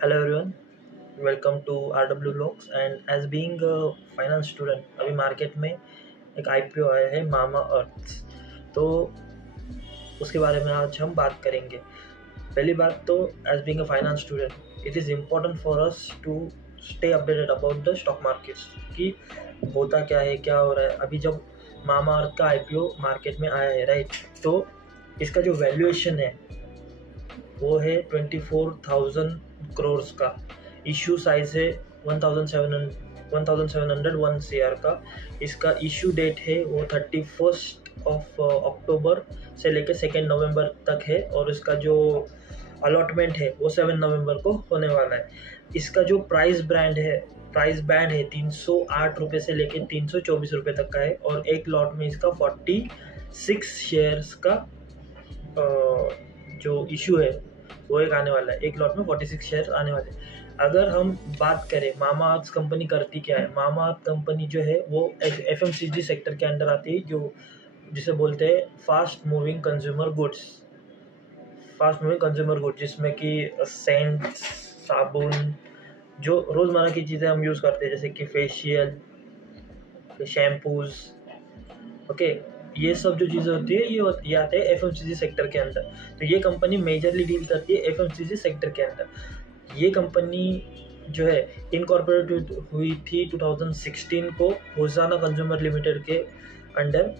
Hello everyone, welcome to RW Vlogs and as being a finance student अभी market में एक IPO आया है मामा अर्थ। तो उसके बारे में आज हम बात करेंगे। पहली बात तो as being a finance student it is important for us to stay updated about the stock markets कि होता क्या है, क्या हो रहा है। अभी जब मामा अर्थ का IPO मार्केट में आया है, राइट, तो इसका जो वैल्यूएशन है वो है 24,000 करोड़ का। इशू साइज है 1701 CR का। इसका इशू डेट है वो 31 अक्टूबर से लेकर 2 नवंबर तक है और इसका जो अलॉटमेंट है वो 7 नवंबर को होने वाला है। इसका जो प्राइस बैंड है 308 रुपये से लेकर 324 रुपये तक का है और एक लॉट में इसका 46 शेयर्स का जो इशू है वो एक आने वाला है। एक लॉट में 46 शेयर आने वाले हैं। अगर हम बात करें मामा अर्थ कंपनी करती क्या है, मामा अर्थ कंपनी जो है वो FMCG सेक्टर के अंडर आती है, जो जिसे बोलते हैं फास्ट मूविंग कंज्यूमर गुड्स, जिसमें कि सेंट, साबुन, जो रोज़मर्रा की चीज़ें हम यूज़ करते हैं जैसे कि फेशियल, शैम्पूज, ओके, ये सब जो चीज़ें होती है ये आते हैं FMCG सेक्टर के अंदर। तो ये कंपनी मेजरली डील करती है FMCG सेक्टर के अंदर। ये कंपनी जो है इनकॉर्पोरेट हुई थी 2016 को होसाना कंज्यूमर लिमिटेड के अंडर।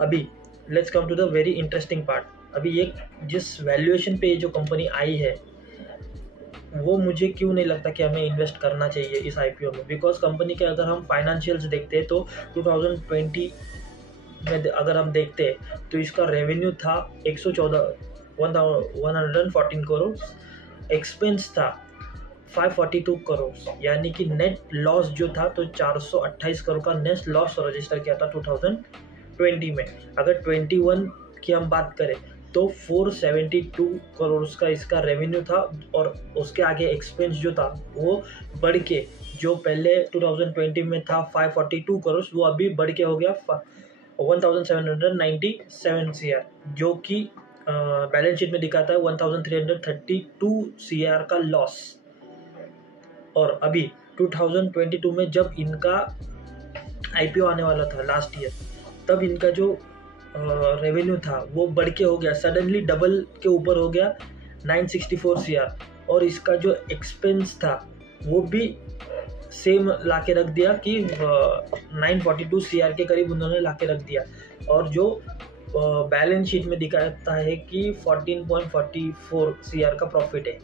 अभी let's come to the very interesting part. अभी ये जिस वैल्यूएशन पे जो कंपनी आई है वो मुझे क्यों नहीं लगता कि हमें इन्वेस्ट करना चाहिए इस IPO में, बिकॉज कंपनी के अगर हम फाइनेंशियल्स देखते हैं तो 2020 में अगर हम देखते हैं तो इसका रेवेन्यू था 114 करोड़, एक्सपेंस था 542 करोड़, यानी कि नेट लॉस जो था तो 428 करोड़ का नेट लॉस रजिस्टर किया था 2020 में। अगर 21 की हम बात करें तो 472 करोड़ का इसका रेवेन्यू था और उसके आगे एक्सपेंस जो था वो बढ़ के, जो पहले 2020 में था 542 करोड़, वो अभी बढ़ के हो गया 1797 CR, जो कि बैलेंस शीट में दिखाता है 1332 CR का लॉस। और अभी 2022 में जब इनका IPO आने वाला था लास्ट ईयर, तब इनका जो रेवेन्यू था वो बढ़ के हो गया, सडनली डबल के ऊपर हो गया 964 CR, और इसका जो एक्सपेंस था वो भी सेम ला के रख दिया कि 942 CR के करीब उन्होंने ला के रख दिया। और जो बैलेंस शीट में दिखाता है कि 14.44 CR का प्रॉफिट है।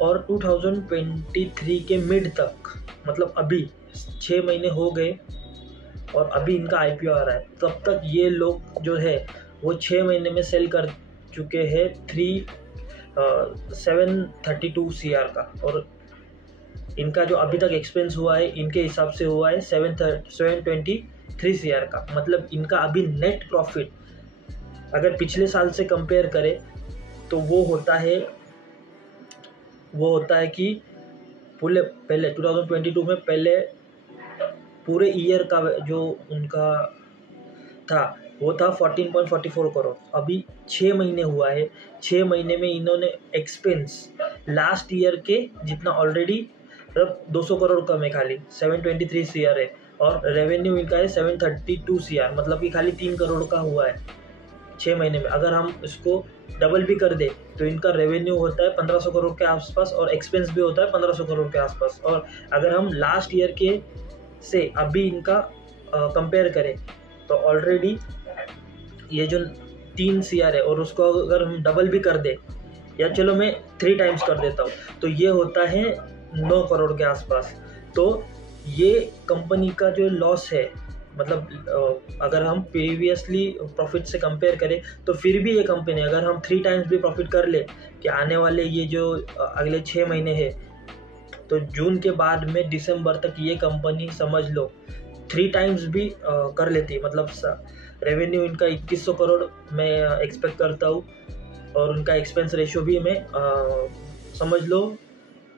और 2023 के मिड तक, मतलब अभी 6 महीने हो गए और अभी इनका IPO आ रहा है, तब तक ये लोग जो है वो 6 महीने में सेल कर चुके हैं 732 CR का। और इनका जो अभी तक एक्सपेंस हुआ है इनके हिसाब से हुआ है 723 CR का। मतलब इनका अभी नेट प्रॉफिट अगर पिछले साल से कंपेयर करें तो वो होता है कि पहले 2022 में पहले पूरे ईयर का जो उनका था वो था 14.44 करोड़। अभी 6 महीने हुआ है, 6 महीने में इन्होंने एक्सपेंस लास्ट ईयर के जितना ऑलरेडी 200 करोड़ कम है, खाली 723 CR है, और रेवेन्यू इनका है 732 CR, मतलब कि खाली 3 करोड़ का हुआ है 6 महीने में। अगर हम इसको डबल भी कर दे तो इनका रेवेन्यू होता है 1500 करोड़ के आसपास और एक्सपेंस भी होता है 1500 करोड़ के आसपास। और अगर हम लास्ट ईयर के से अभी इनका कंपेयर करें तो ऑलरेडी ये जो 3 CR है और उसको अगर हम डबल भी कर दे, या चलो मैं 3 टाइम्स कर देता हूँ, तो ये होता है 9 करोड़ के आसपास। तो ये कंपनी का जो लॉस है, मतलब अगर हम प्रीवियसली प्रॉफिट से कंपेयर करें तो फिर भी ये कंपनी अगर हम 3 टाइम्स भी प्रॉफिट कर ले कि आने वाले ये जो अगले 6 महीने है, तो जून के बाद में दिसंबर तक ये कंपनी समझ लो 3 टाइम्स भी कर लेती है। मतलब रेवेन्यू इनका 2100 करोड़ मैं एक्सपेक्ट करता हूँ और उनका एक्सपेंस रेशियो भी मैं समझ लो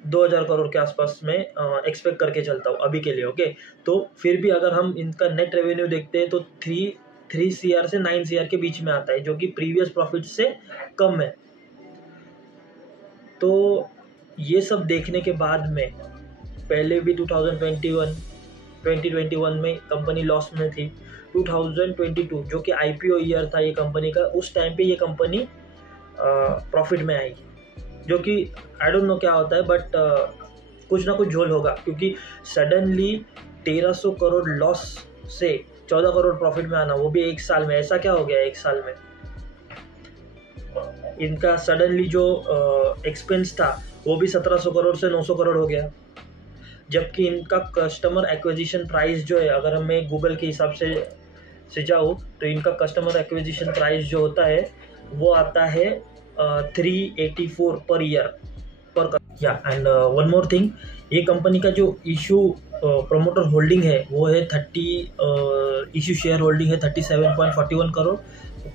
2000 करोड़ के आसपास में एक्सपेक्ट करके चलता हूँ अभी के लिए, ओके। तो फिर भी अगर हम इनका नेट रेवेन्यू देखते हैं तो 3 CR से 9 CR के बीच में आता है, जो कि प्रीवियस प्रॉफिट से कम है। तो ये सब देखने के बाद में पहले भी 2021 में कंपनी लॉस में थी। 2022 जो कि IPO ईयर था ये कंपनी का, उस टाइम पे ये कंपनी प्रॉफिट में आई, जो कि आई डोंट नो क्या होता है, बट कुछ ना कुछ झोल होगा, क्योंकि सडनली 1300 करोड़ लॉस से 14 करोड़ प्रॉफिट में आना, वो भी एक साल में। ऐसा क्या हो गया एक साल में? इनका सडनली जो एक्सपेंस था वो भी 1700 करोड़ से 900 करोड़ हो गया, जबकि इनका कस्टमर एक्विजिशन प्राइस जो है, अगर मैं गूगल के हिसाब से जाऊँ तो इनका कस्टमर एक्विजिशन प्राइस जो होता है वो आता है 384 पर ईयर पर। या एंड वन मोर थिंग, ये कंपनी का जो इशू प्रोमोटर होल्डिंग है वो है 30 इशू शेयर होल्डिंग है 37.41 करोड़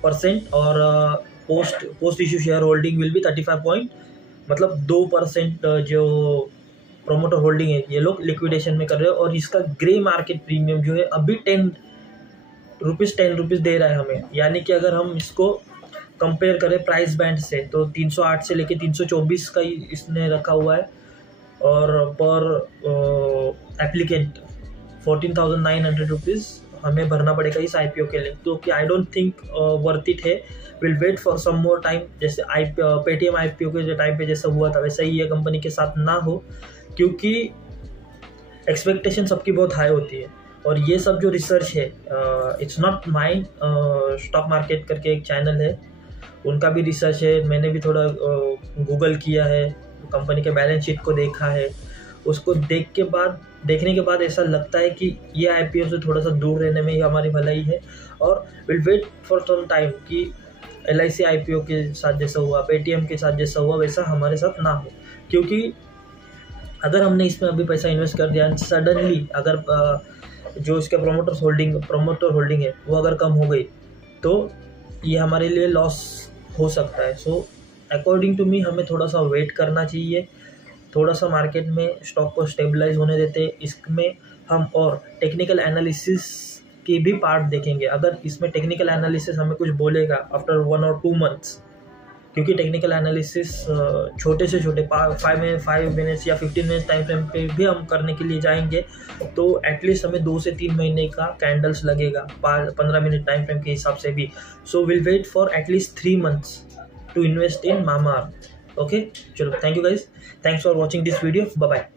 %, और post issue share holding will be 35 मतलब 2% जो प्रोमोटर होल्डिंग है ये लोग लिक्विडेशन में कर रहे हैं। और इसका ग्रे मार्केट प्रीमियम जो है अभी 10 रुपीज़ दे रहा है हमें, यानी कि अगर हम इसको कंपेयर करें प्राइस बैंड से तो 308 से लेके 324 का ही इसने रखा हुआ है, और पर एप्लीकेंट 14,900 रुपीज़ हमें भरना पड़ेगा इस IPO के लिए, तो कि I don't think worth it है। Will wait for some more time, जैसे पेटीएम IPO के जो टाइम पे जैसा हुआ था वैसा ही ये कंपनी के साथ ना हो, क्योंकि एक्सपेक्टेशन सबकी बहुत हाई होती है। और ये सब जो रिसर्च है, it's not mind, stock market करके एक चैनल है उनका भी रिसर्च है, मैंने भी थोड़ा गूगल किया है, कंपनी के बैलेंस शीट को देखा है, उसको देखने के बाद ऐसा लगता है कि ये IPO से थोड़ा सा दूर रहने में ही हमारी भलाई है। और will wait for some time कि LIC IPO के साथ जैसा हुआ, पेटीएम के साथ जैसा हुआ वैसा हमारे साथ ना हो, क्योंकि अगर हमने इसमें अभी पैसा इन्वेस्ट कर दिया, सडनली अगर जो इसके प्रमोटर होल्डिंग है वो अगर कम हो गई तो ये हमारे लिए लॉस हो सकता है। सो अकॉर्डिंग टू मी हमें थोड़ा सा वेट करना चाहिए, थोड़ा सा मार्केट में स्टॉक को स्टेबलाइज होने देते। इसमें हम और टेक्निकल एनालिसिस की भी पार्ट देखेंगे। अगर इसमें टेक्निकल एनालिसिस हमें कुछ बोलेगा आफ्टर 1 और 2 मंथ्स, क्योंकि टेक्निकल एनालिसिस छोटे से छोटे 5 मिनट्स या 15 मिनट्स टाइम फ्रेम पे भी हम करने के लिए जाएंगे तो एटलीस्ट हमें 2 से 3 महीने का कैंडल्स लगेगा 15 मिनट टाइम फ्रेम के हिसाब से भी। So will wait for at least 3 months to invest in Mamaearth. Okay, चलो, thank you guys, thanks for watching this video, bye bye.